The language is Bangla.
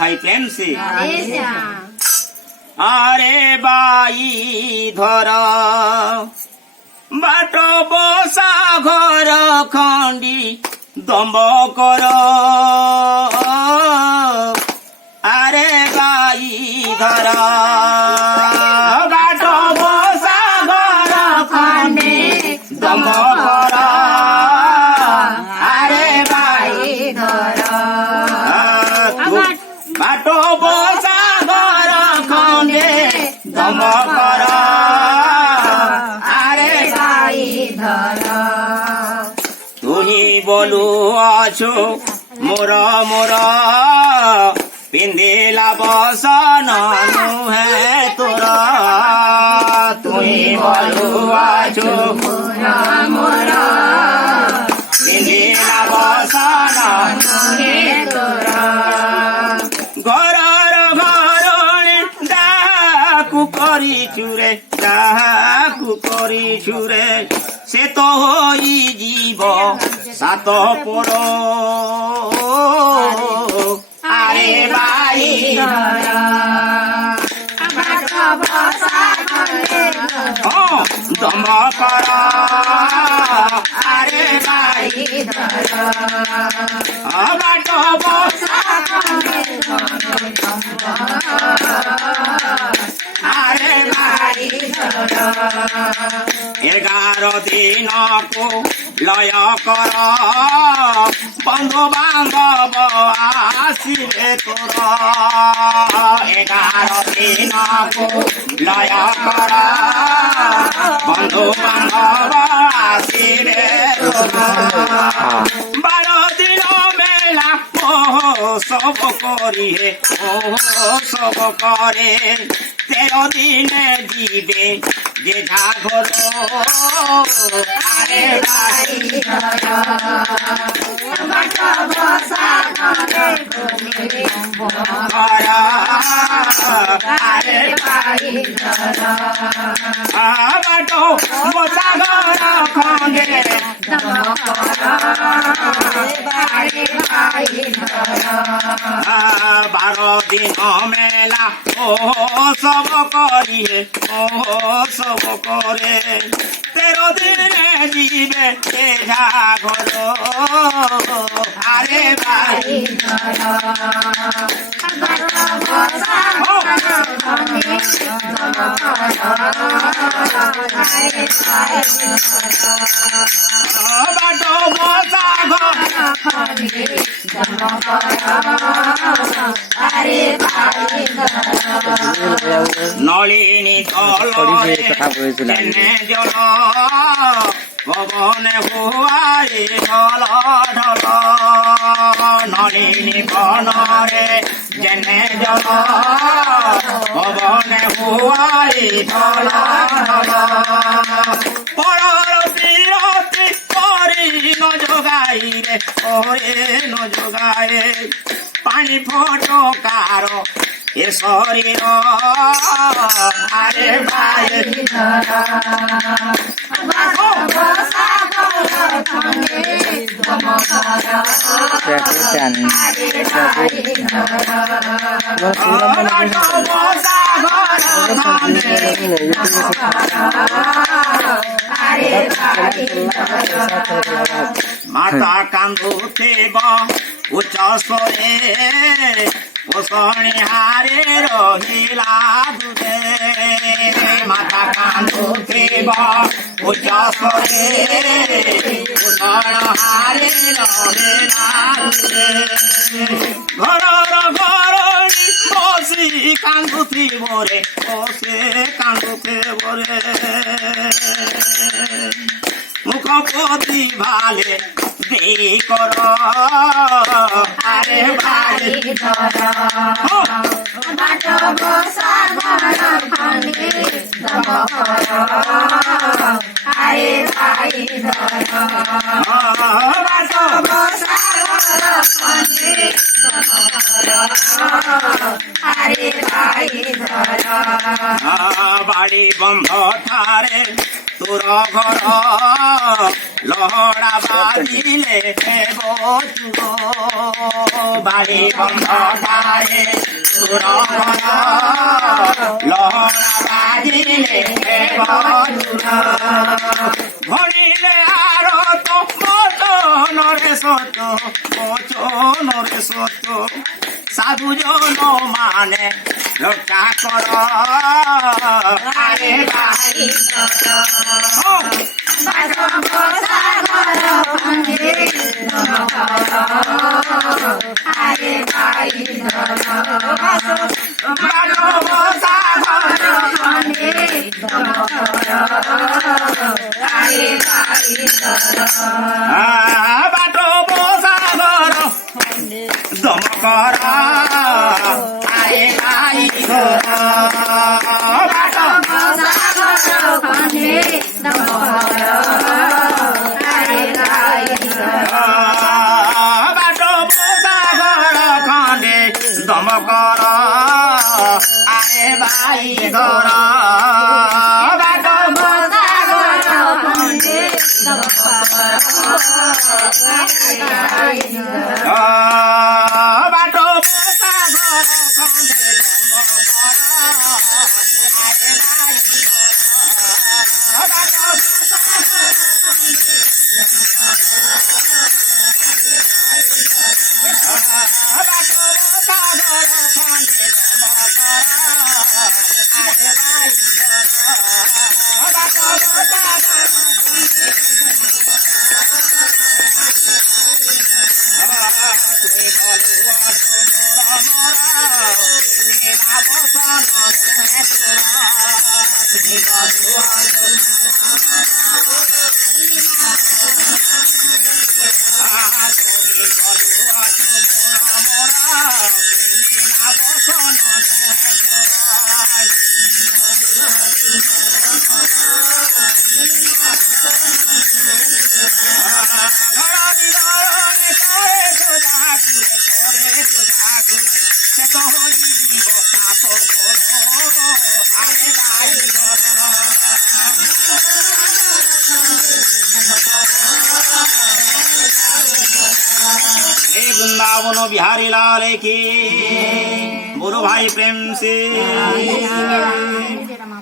भाई प्रेम से अरे बाई धर बाट बसा घर खंडी दम्ब कर अरे बाई धर बाट बसा घर खंडी दम्ब कर अरे बाई धर बाट बसा घर खंडे दम्ब कर अरे बाई धर तुही बोलू अछु मोर मोर पिंदिला बसन नुहे तोर तुही बोलू अछु मोर मोर पिंदिला बसन नुहे तोर घरर घरणी डाकु करिछु रे से तो होई जीव सात पोर अरे बाई धर दम कर अरे बाई धर बाट बसा अरे बाई धर 11 दिन को लय कर बंधु बांधव आसिले तोर 11 दिन को लय कर बंधु बांधव आसिले तोर 12 दिन मेला सब करिए सब करे 13 दिन जीवे जे घाघर अरे बाई धर बाट बसा घर अरे बाई धर बाट बसा घर खंडे अरे बाई धर 12 दिन मेला सब करिए सब करे 13 दिन जीवे घाघर अरे बाई धर बाट बसा नलिनी तलरे जल पवन हुआई ढल ढल नलिनी बनरे जेने जल पवन हुआई ढल ढल पड़र बिरती करी न जोगाई रे ओरे न जोगाए पानी फटकार ए शरीर अरे बाई धर बसा घर खंडे दम कर अरे बाई धर बसा घर खंडे दम कर अरे बाई धर माता कांदुथेब उच्च स्वरे पोषणी हारे रहिला दुधे माता कांदुथेब उच्च स्वरे पोषण हारे रहिला दुधे घरर घरणी बसी कांदुथिब रे बसे कांदुथिब रे मुखपति भाले दे कर अरे बाई धर बाट बसा घर खंडे दम कर अरे बाई धर बाट बसा घर खंडे दम कर আরে ভাই ধর বাড়ি বন্ধ ঠারে তোর ঘর লহড়া বাজিলে বাড়ি বন্ধ ঠারে তোর ঘর লহড়া বাজিলে ভরিলে আর তো মোচনরে সত সাধুজন মানে রক্ষা কর আরে ভাই ধর বাট বসাগর খণ্ডে আরে ভাই ধর বাট বসাগর খণ্ডে আরে ভাই ধর বাট বসাগর দম কর আরে ভাই ধর বাট বসাগর খণ্ডে আরে ভাই ধর বাট বসাগর খণ্ডে দম কর আরে ভাই ধর বাট বসাগর খণ্ডে বাট বসাগর খণ্ডে দম কর আরে ভাই वृंदावन बिहारी लाल की बोलो भाई प्रेम से